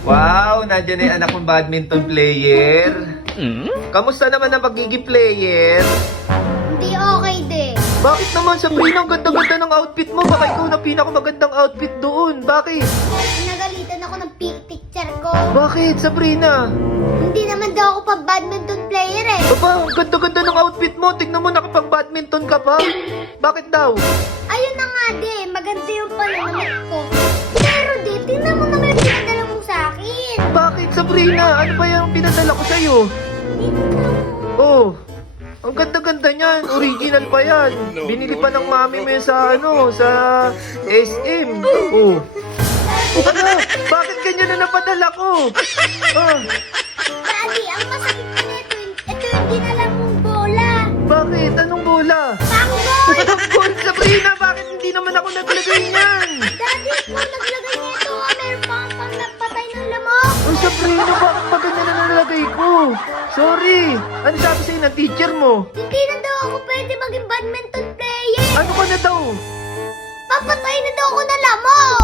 Wow, nandiyan na yung anak kong badminton player. Kamusta naman ang pagiging player? Hindi okay din. Bakit naman, Sabrina, ang ganda-ganda ng outfit mo? Baka ikaw na pinakamagandang outfit doon. Bakit? Nagalitan ako ng picture ko. Bakit, Sabrina? Hindi naman daw ako pa badminton player eh. Aba, ang ganda-ganda ng outfit mo. Tignan mo, nakapag-badminton ka pa. Bakit daw? Ayun na nga di, maganda yung pananamit ko. Pero di, tingnan mo naman yung pinadala mo sa akin. Bakit, Sabrina? Ano ba yung pinadala ko sa'yo? Oh, ang ganda-ganda niyan. Original pa yan. Binili pa ng mami mo yun sa, sa SM. Oh. Ano? Bakit ganyan na napadala ko? Ah, Daddy, ang masakit pa nito, ito yung dinala mong bola. bakit? Anong bola? Panggol! Anong goal, Sabrina? Bakit hindi naman ako naglagay niyan? Daddy, ikaw naglagay nito. Meron pa kang pang nagpatay ng lamok. Oh, Sabrina, bakit ba ganyan na nalagay ko? Sorry. Ano sabi sa'yo ng teacher mo? Hindi na daw ako pwede maging badminton player. Ano ka na daw? Papatay na daw ako ng lamok.